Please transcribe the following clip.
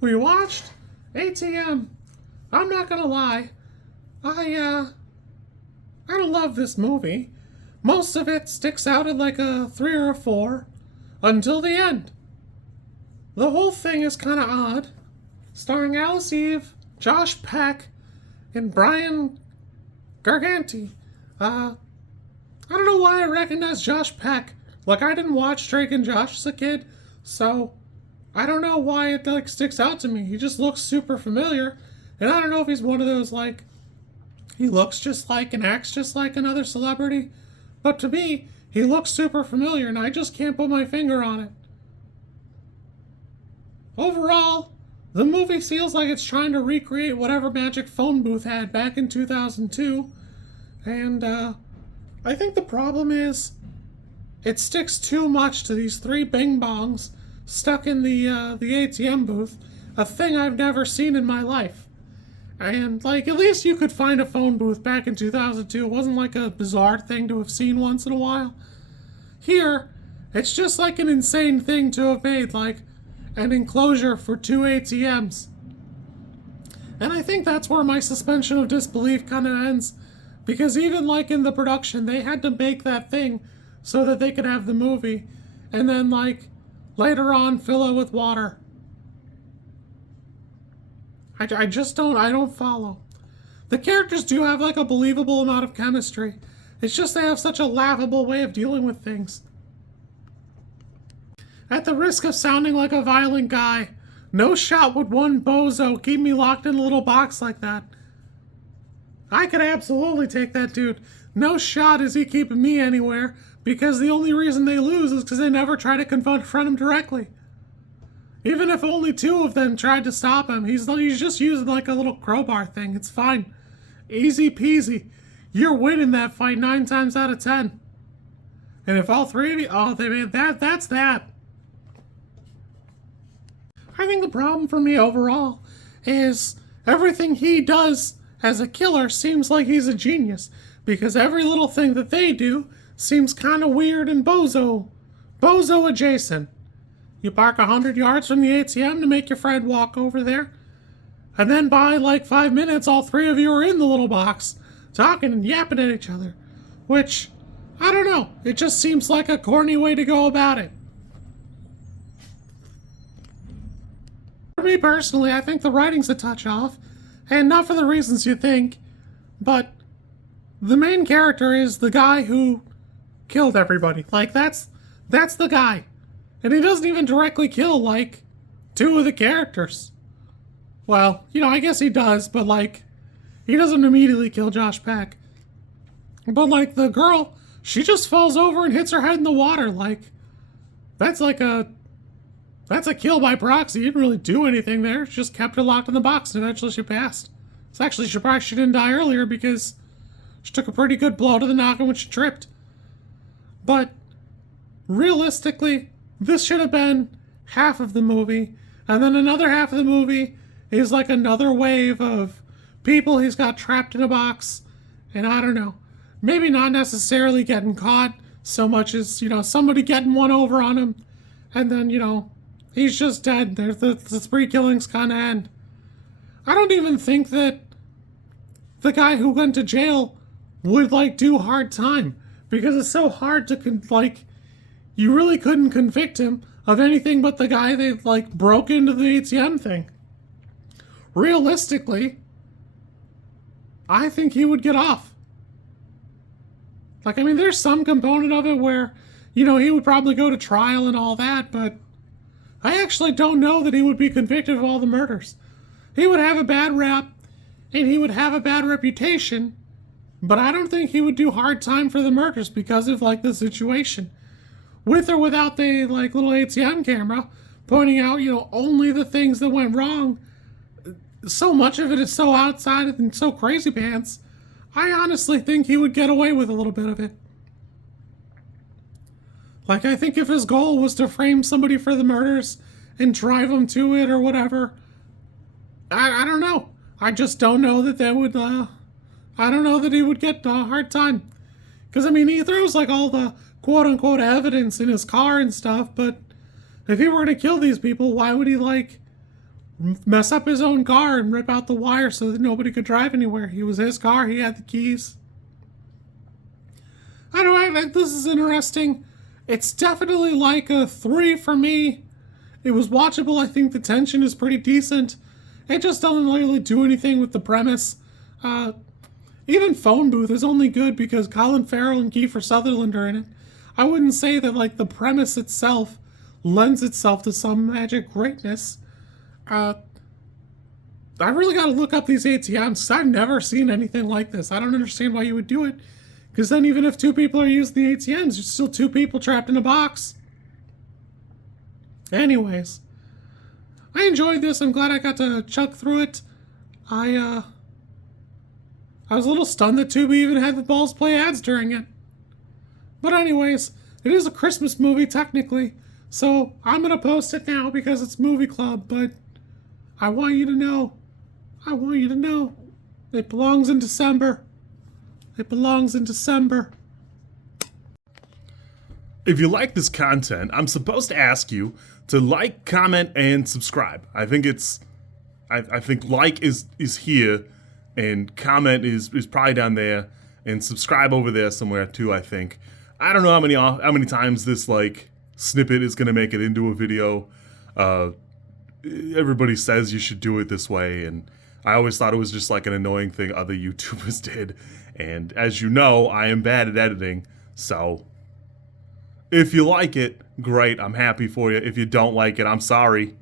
We watched ATM. I'm not gonna lie. I don't love this movie. Most of it sticks out at like a 3 or a 4 until the end. The whole thing is kind of odd. Starring Alice Eve, Josh Peck, and Brian Geraghty. I don't know why I recognize Josh Peck. Like, I didn't watch Drake and Josh as a kid, so I don't know why it like sticks out to me. He just looks super familiar, and I don't know if he's one of those like he looks just like and acts just like another celebrity, but to me, he looks super familiar, and I just can't put my finger on it. Overall, the movie feels like it's trying to recreate whatever magic phone booth had back in 2002, and I think the problem is it sticks too much to these 3 bing bongs stuck in the ATM booth, a thing I've never seen in my life. And like, at least you could find a phone booth back in 2002. It wasn't like a bizarre thing to have seen once in a while. Here, it's just like an insane thing to have made, like an enclosure for 2 ATMs. And I think that's where my suspension of disbelief kind of ends, because even like in the production, they had to make that thing so that they could have the movie, and then like later on fill it with water. I don't follow. The characters do have like a believable amount of chemistry. It's just they have such a laughable way of dealing with things. At the risk of sounding like a violent guy, no shot would one bozo keep me locked in a little box like that. I could absolutely take that dude. No shot is he keeping me anywhere, because the only reason they lose is because they never try to confront him directly. Even if only 2 of them tried to stop him, he's just using like a little crowbar thing. It's fine. Easy peasy. You're winning that fight 9 times out of 10. And if all 3 of you, oh, they made that, that's that. I think the problem for me overall is everything he does as a killer seems like he's a genius, because every little thing that they do seems kind of weird and bozo adjacent. You park 100 yards from the ATM to make your friend walk over there, and then by like 5 minutes, all 3 of you are in the little box, talking and yapping at each other, which, I don't know, it just seems like a corny way to go about it. For me personally, I think the writing's a touch off, and not for the reasons you think, but the main character is the guy who killed everybody. Like, that's the guy. And he doesn't even directly kill, like, 2 of the characters. Well, you know, I guess he does, but, like, he doesn't immediately kill Josh Peck. But, like, the girl, she just falls over and hits her head in the water. Like, that's a kill by proxy. He didn't really do anything there. She just kept her locked in the box, and eventually she passed. It's actually surprised she didn't die earlier, because she took a pretty good blow to the noggin when she tripped. But, realistically, this should have been half of the movie, and then another half of the movie is like another wave of people he's got trapped in a box, and I don't know, maybe not necessarily getting caught so much as, you know, somebody getting one over on him, and then, you know, he's just dead. There's the spree killings kind of end. I don't even think that the guy who went to jail would, like, do hard time, because it's so hard to, like, you really couldn't convict him of anything but the guy that, like, broke into the ATM thing. Realistically, I think he would get off. Like, I mean, there's some component of it where, you know, he would probably go to trial and all that, but I actually don't know that he would be convicted of all the murders. He would have a bad rap, and he would have a bad reputation, but I don't think he would do hard time for the murders because of, like, the situation. With or without the, like, little ATM camera pointing out, you know, only the things that went wrong. So much of it is so outside and so crazy pants. I honestly think he would get away with a little bit of it. Like, I think if his goal was to frame somebody for the murders and drive them to it or whatever, I don't know. I just don't know that they would, I don't know that he would get a hard time. Because, I mean, he throws, like, all the quote-unquote evidence in his car and stuff, but if he were to kill these people, why would he, like, mess up his own car and rip out the wire so that nobody could drive anywhere. It was his car. He had the keys. Anyway, this is interesting. It's definitely like a 3 for me. It was watchable. I think the tension is pretty decent. It just doesn't really do anything with the premise. Even Phone Booth is only good because Colin Farrell and Kiefer Sutherland are in it. I wouldn't say that like the premise itself lends itself to some magic greatness. I really got to look up these ATMs because I've never seen anything like this. I don't understand why you would do it. Because then even if 2 people are using the ATMs, there's still 2 people trapped in a box. Anyways, I enjoyed this. I'm glad I got to chug through it. I was a little stunned that Tubi even had the balls play ads during it. But anyways, it is a Christmas movie technically, so I'm gonna post it now because it's movie club, but I want you to know, it belongs in December. It belongs in December. If you like this content, I'm supposed to ask you to like, comment, and subscribe. I think like is here, and comment is probably down there, and subscribe over there somewhere too, I think. I don't know how many times this like snippet is gonna make it into a video. Everybody says you should do it this way, and I always thought it was just like an annoying thing other YouTubers did. And as you know, I am bad at editing, so if you like it, great, I'm happy for you. If you don't like it, I'm sorry.